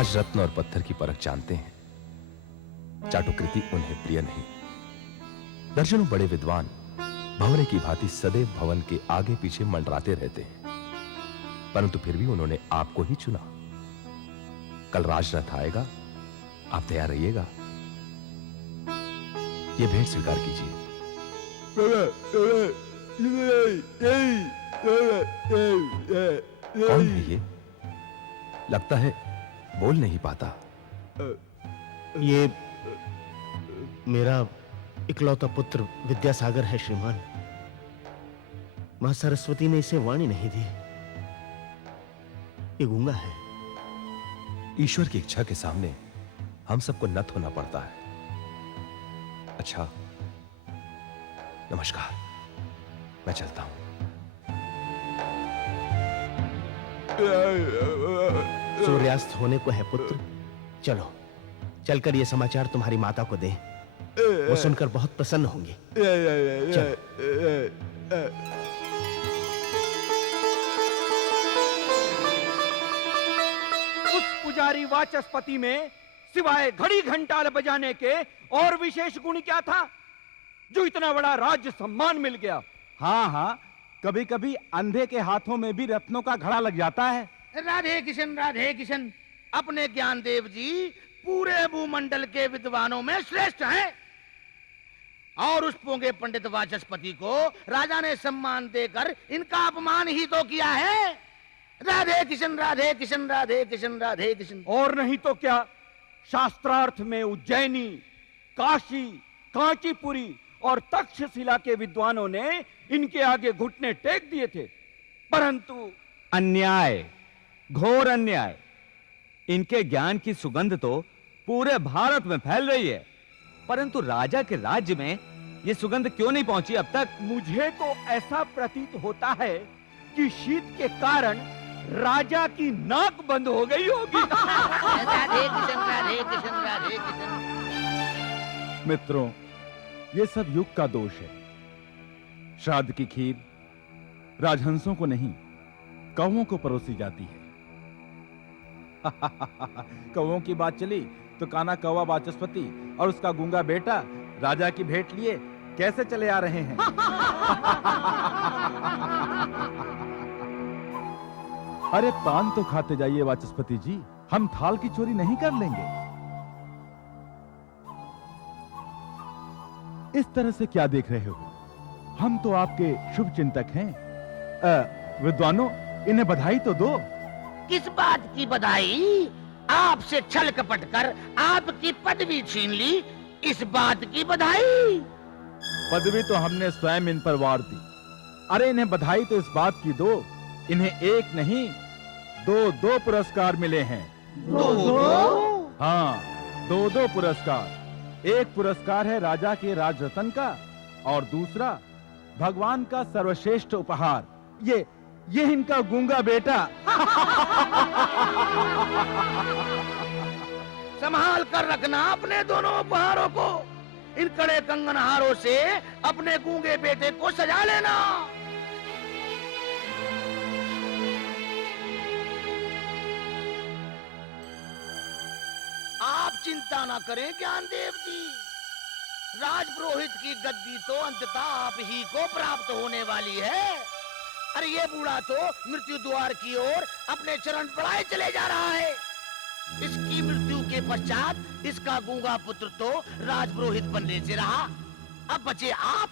राजरत्न और पत्थर की परख जानते हैं। चाटुकृति उन्हें प्रिय नहीं। दर्जनों बड़े विद्वान भंवरे की भांति सदैव भवन के आगे पीछे मंडराते रहते हैं, परंतु फिर भी उन्होंने आपको ही चुना। कल राजरथ आएगा, आप तैयार रहिएगा। ये भेंट स्वीकार कीजिए। कौन है ये? लगता है बोल नहीं पाता। ये मेरा इकलौता पुत्र विद्यासागर है श्रीमान। मां सरस्वती ने इसे वाणी नहीं दी। ये गूंगा है। ईश्वर की इच्छा के सामने हम सबको नत होना पड़ता है। अच्छा, नमस्कार, मैं चलता हूं। सूर्यास्त होने को है पुत्र। चलो, चलकर ये समाचार तुम्हारी माता को दे। वो सुनकर बहुत प्रसन्न होंगी। चल। उस पुजारी वाचस्पति में सिवाय घड़ी घंटाल बजाने के और विशेष गुण क्या था जो इतना बड़ा राज्य सम्मान मिल गया? हाँ हाँ, कभी कभी अंधे के हाथों में भी रत्नों का घड़ा लग जाता है। राधे किशन, अपने ज्ञानदेव जी पूरे भूमंडल के विद्वानों में श्रेष्ठ हैं और उस पोंगे पंडित वाचस्पति को राजा ने सम्मान देकर इनका अपमान ही तो किया है। राधे किशन। और नहीं तो क्या, शास्त्रार्थ में उज्जैनी, काशी, कांचीपुरी और तक्षशिला के विद्वानों ने इनके आगे घुटने टेक दिए थे, परंतु अन्याय, घोर अन्याय। इनके ज्ञान की सुगंध तो पूरे भारत में फैल रही है, परंतु राजा के राज्य में यह सुगंध क्यों नहीं पहुंची अब तक? मुझे तो ऐसा प्रतीत होता है कि शीत के कारण राजा की नाक बंद हो गई होगी। राधे किशन। मित्रों, ये सब युग का दोष है। श्राद्ध की खीर राजहंसों को नहीं, कौवों को परोसी जाती है। कौवों की बात चली तो काना कौवा वाचस्पति और उसका गूंगा बेटा राजा की भेंट लिए कैसे चले आ रहे हैं। अरे पान तो खाते जाइए वाचस्पति जी, हम थाल की चोरी नहीं कर लेंगे। इस तरह से क्या देख रहे हो? हम तो आपके शुभ चिंतक हैं। विद्वानों, इन्हें बधाई तो दो। किस बात की बधाई? आपसे छल कपट कर आपकी पदवी छीन ली, इस बात की बधाई? पदवी तो हमने स्वयं इन पर वार दी। अरे इन्हें बधाई तो इस बात की दो, इन्हें एक नहीं दो पुरस्कार मिले हैं। दो? हाँ, दो पुरस्कार। एक पुरस्कार है राजा के राजरत्न का और दूसरा भगवान का सर्वश्रेष्ठ उपहार, ये इनका गूंगा बेटा। संभाल कर रखना अपने दोनों उपहारों को। इन कड़े कंगनहारों से अपने गूंगे बेटे को सजा लेना। आप चिंता ना करें ज्ञानदेव जी, राजपुरोहित की गद्दी तो अंततः आप ही को प्राप्त होने वाली है। अरे ये बूढ़ा तो मृत्यु द्वार की ओर अपने चरण बढ़ाए चले जा रहा है। इसकी मृत्यु के पश्चात इसका गूंगा पुत्र तो राजपुरोहित बनने से रहा, अब बचे आप।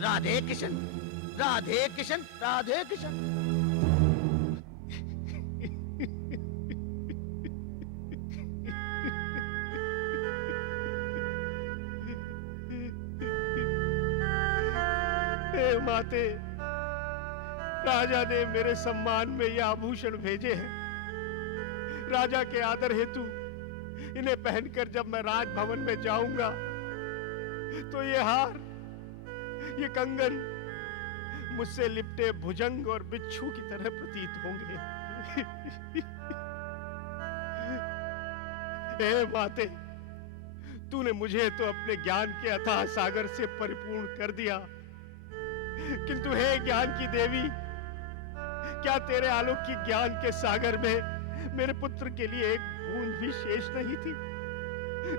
राधे किशन। हे माते, राजा ने मेरे सम्मान में यह आभूषण भेजे हैं। राजा के आदर हेतु इन्हें पहनकर जब मैं राजभवन में जाऊंगा तो ये हार, ये कंगन मुझसे लिपटे भुजंग और बिच्छू की तरह प्रतीत होंगे। हे माते, तूने मुझे तो अपने ज्ञान के अथाह सागर से परिपूर्ण कर दिया, किंतु हे ज्ञान की देवी, क्या तेरे अलौकिक ज्ञान के सागर में मेरे पुत्र के लिए एक बूंद भी शेष नहीं थी,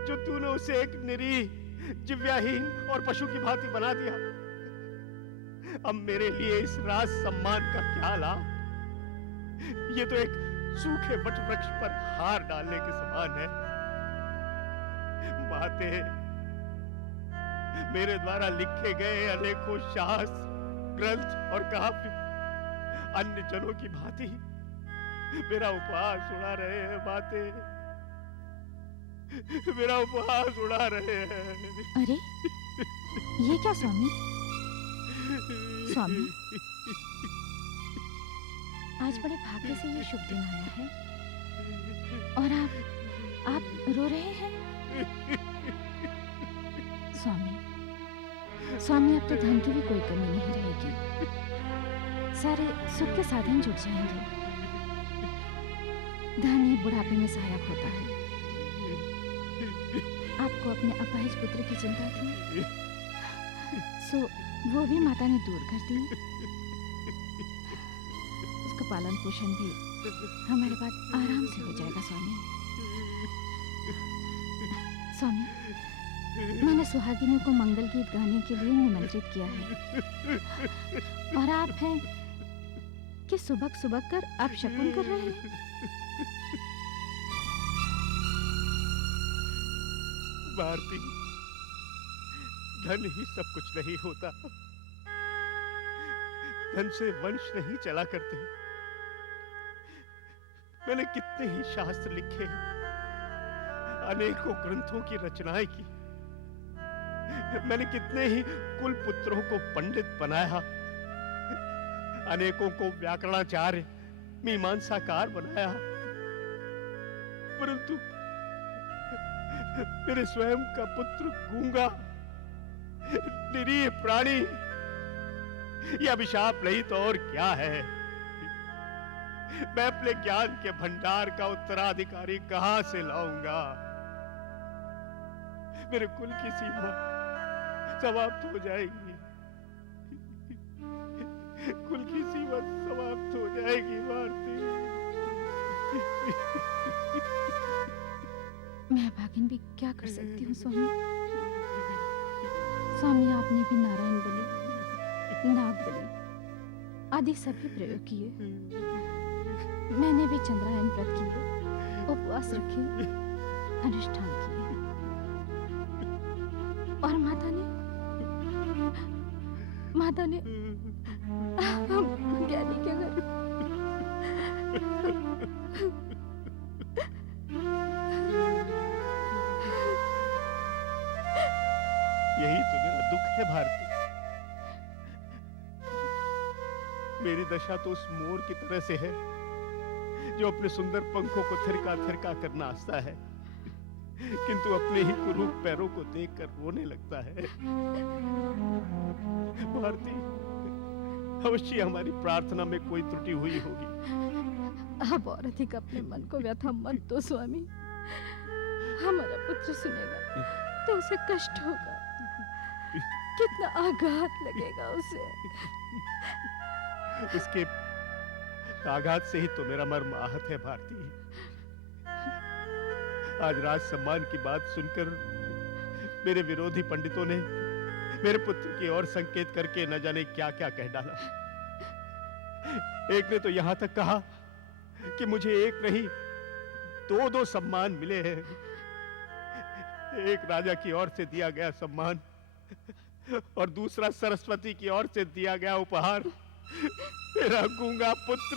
जो तूने उसे एक निरीह, जिव्याहीन और पशु की भांति बना दिया। अब मेरे लिए इस राज सम्मान का क्या लाभ? ये तो एक सूखे वट वृक्ष पर हार डालने के समान है। माते, मेरे द्वारा लिखे गए अनेकों शास्त्र, ग्रंथ और काव्य अन्य जनों की भांति मेरा उपहास उड़ा रहे हैं। माते, मेरा उपहास उड़ा रहे हैं। अरे ये क्या स्वामी? स्वामी, आज बड़े भाग्य से ये शुभ दिन आया है और आप रो रहे हैं। स्वामी, अब तो धन की भी कोई कमी नहीं रहेगी। सारे सुख के साधन जुट जाएंगे। धन ही बुढ़ापे में सहायक होता है। आपको अपने अपाहिज पुत्र की चिंता थी, सो वो भी माता ने दूर कर दी। उसका पालन पोषण भी हमारे बाद आराम से हो जाएगा। स्वामी, मैंने सुहागिनों को मंगल गीत गाने के लिए निमंत्रित किया है और आप हैं कि सुबह सुबह कर आप शकुन कर रहे हैं। भारती, धन ही सब कुछ नहीं होता। धन से वंश नहीं चला करते। मैंने कितने ही शास्त्र लिखे, अनेकों ग्रंथों की रचनाएं की। मैंने कितने ही कुल पुत्रों को पंडित बनाया, अनेकों को व्याकरणाचार्य, मीमांसाकार बनाया, परंतु मेरे स्वयं का पुत्र गूंगा, निरीह प्राणी, यह अभिशाप नहीं तो और क्या है? मैं अपने ज्ञान के भंडार का उत्तराधिकारी कहां से लाऊंगा? मेरे कुल की सीमा समाप्त हो जाएगी। कुल की सीमा समाप्त हो जाएगी। भारती, मैं भागिन भी क्या कर सकती हूँ स्वामी? स्वामी, आपने भी नारायण बलि, नाग बलि आदि सभी प्रयोग किए। मैंने भी चंद्रायन व्रत किए, उपवास रखे, अनुष्ठान किए। और माता ने हम ज्ञानी के घर यही तो मेरा दुख है भारती। मेरी दशा तो उस मोर की तरह से है जो अपने सुंदर पंखों को थिरका थिरका कर नाचता है, किंतु अपने ही कुरूप पैरों को देखकर रोने लगता है। भारती, अवश्य हमारी प्रार्थना में कोई त्रुटि हुई होगी। अब और अधिक अपने मन को व्यथा मत दो स्वामी। हमारा पुत्र सुनेगा तो उसे कष्ट होगा, कितना आघात लगेगा उसे। उसके आघात से ही तो मेरा मर्म आहत है भारती। आज राज सम्मान की बात सुनकर मेरे विरोधी पंडितों ने मेरे पुत्र की ओर संकेत करके न जाने क्या क्या कह डाला। एक ने तो यहां तक कहा कि मुझे एक नहीं दो सम्मान मिले हैं। एक राजा की ओर से दिया गया सम्मान और दूसरा सरस्वती की ओर से दिया गया उपहार, मेरा गूंगा पुत्र।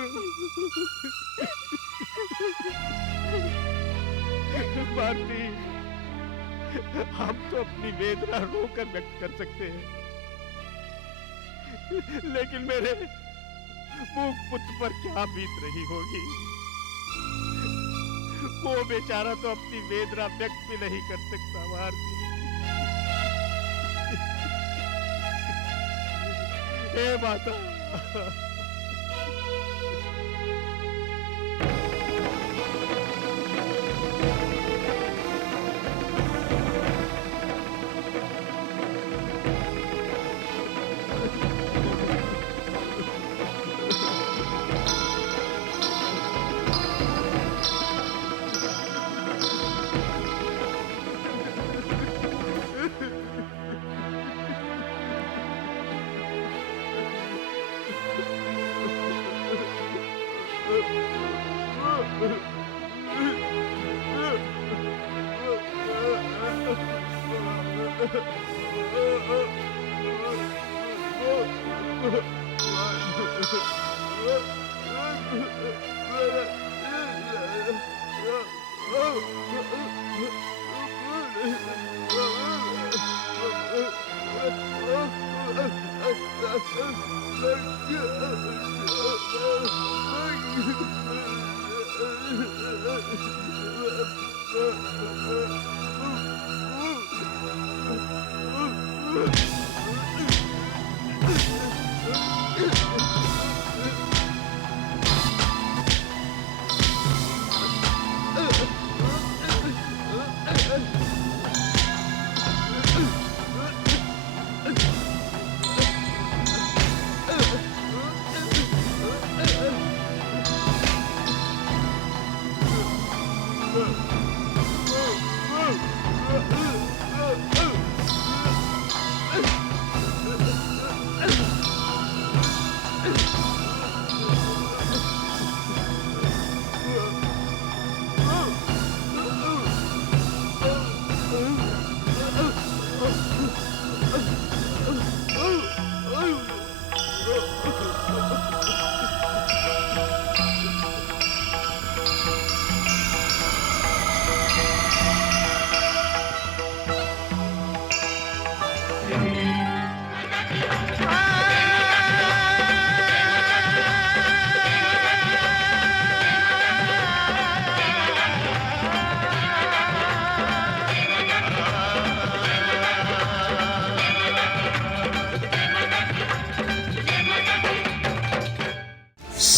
भारती, हम तो अपनी वेदना रोकर व्यक्त कर सकते हैं, लेकिन मेरे मूक पुत्र पर क्या बीत रही होगी? वो बेचारा तो अपनी वेदना व्यक्त भी नहीं कर सकता। भारती, हे माता,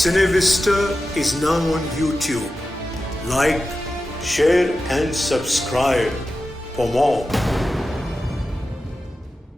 Cinevista is now on YouTube. Like, share and subscribe for more.